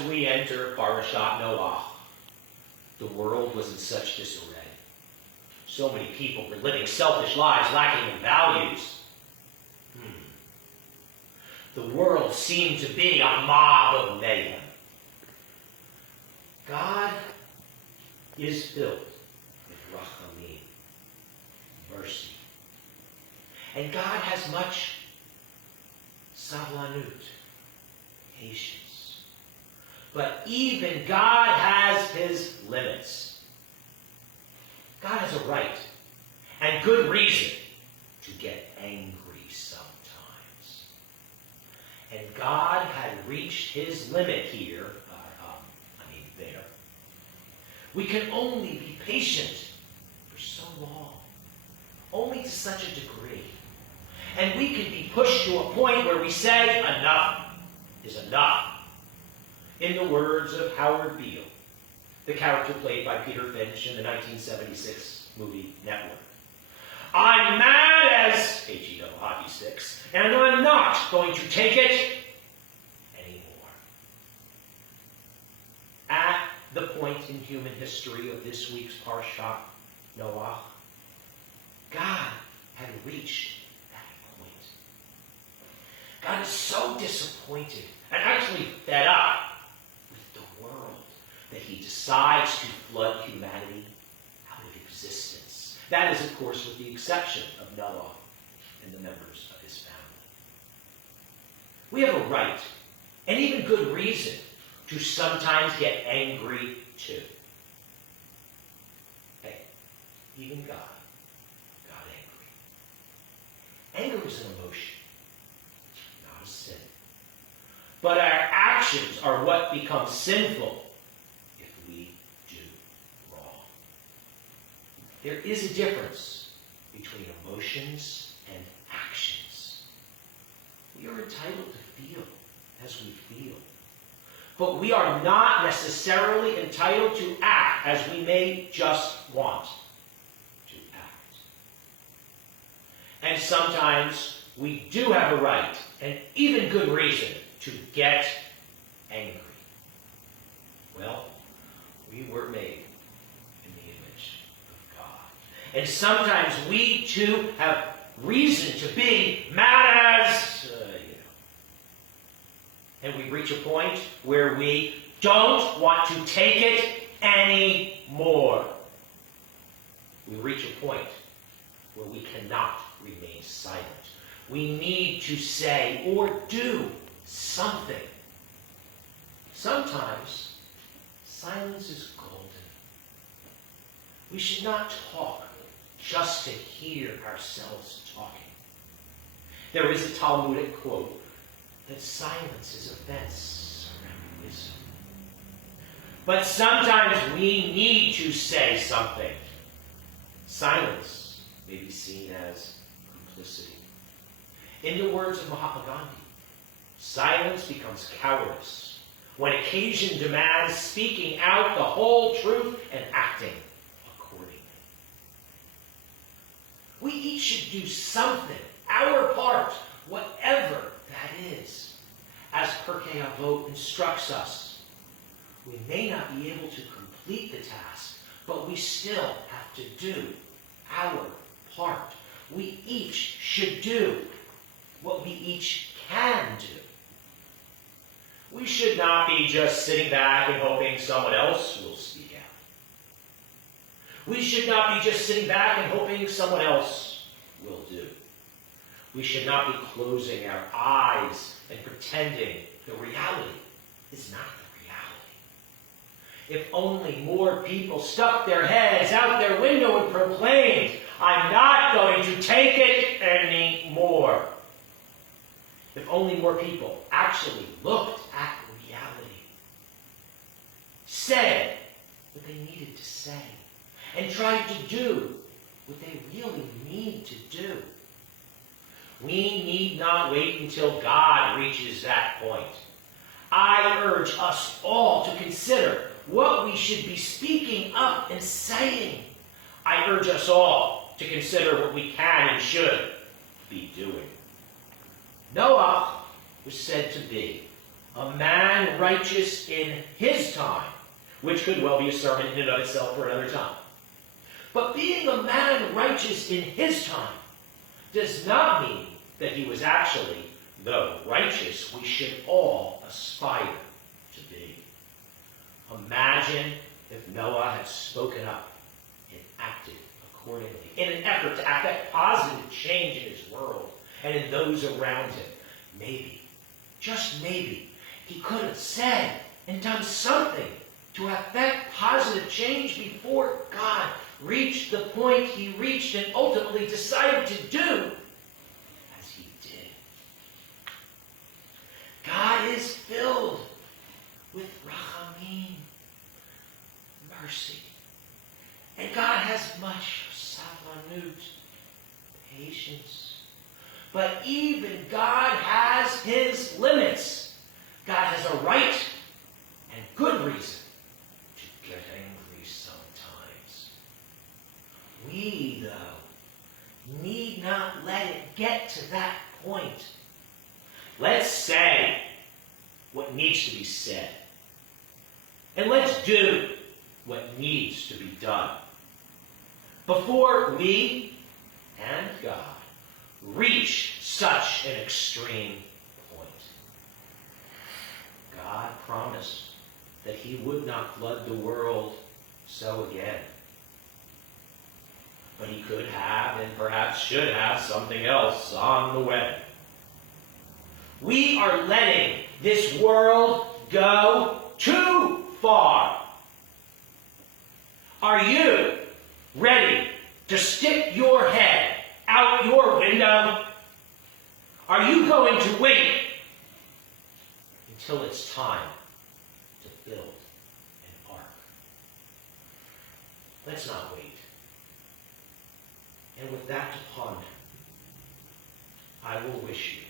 as we enter Parashat Noach, the world was in such disarray. So many people were living selfish lives, lacking in values. The world seemed to be a mob of mayhem. God is filled with rachamim, mercy. And God has much savlanut, patience. But even God has his limits. God has a right and good reason to get angry sometimes. And God had reached his limit here, there. We can only be patient for so long, only to such a degree. And we can be pushed to a point where we say, enough is enough. In the words of Howard Beale, the character played by Peter Finch in the 1976 movie Network. I'm mad as H-E-double hockey sticks, and I'm not going to take it anymore. At the point in human history of this week's Parshat Noach, God had reached that point. God is so disappointed and actually fed up with the world that he decides to flood humanity out of existence. That is, of course, with the exception of Noah and the members of his family. We have a right, and even good reason, to sometimes get angry too. Hey, even God got angry. Anger is an emotion, not a sin. But our actions are what become sinful if we do wrong. There is a difference between emotions and actions. We are entitled to feel as we feel. But we are not necessarily entitled to act as we may just want to act. And sometimes we do have a right, and even good reason, to get angry. Well, we were made in the image of God. And sometimes we too have reason to be mad as, And we reach a point where we don't want to take it anymore. We reach a point where we cannot remain silent. We need to say or do something. Sometimes silence is golden. We should not talk just to hear ourselves talking. There is a Talmudic quote that silence is offense around wisdom. But sometimes we need to say something. Silence may be seen as complicity. In the words of Mahatma Gandhi, silence becomes cowardice when occasion demands speaking out the whole truth and acting accordingly. We each should do something, our part, whatever that is. As Pirkei Avot instructs us, we may not be able to complete the task, but we still have to do our part. We each should do what we each can do. We should not be just sitting back and hoping someone else will speak out. We should not be just sitting back and hoping someone else will do. We should not be closing our eyes and pretending the reality is not the reality. If only more people stuck their heads out their window and proclaimed, I'm not going to take it anymore. If only more people actually looked at reality, said what they needed to say, and tried to do what they really need to do. We need not wait until God reaches that point. I urge us all to consider what we should be speaking up and saying. I urge us all to consider what we can and should be doing. Noach was said to be a man righteous in his time, which could well be a sermon in and of itself for another time. But being a man righteous in his time does not mean that he was actually the righteous we should all aspire to be. Imagine if Noah had spoken up and acted accordingly in an effort to affect positive change in his world and in those around him. Maybe, just maybe, he could have said and done something to affect positive change before God reached the point he reached and ultimately decided to do as he did. God is filled with rachamim, mercy. And God has much savanut, patience. But even God has his limits. God has a right and good reason to get angry sometimes. We, though, need not let it get to that point. Let's say what needs to be said. And let's do what needs to be done before we and God reach such an extreme point. God promised that he would not flood the world so again. But he could have and perhaps should have something else on the way. We are letting this world go too far. Are you ready to stick your head out your window? Are you going to wait until it's time to build an ark? Let's not wait. And with that to ponder, I will wish you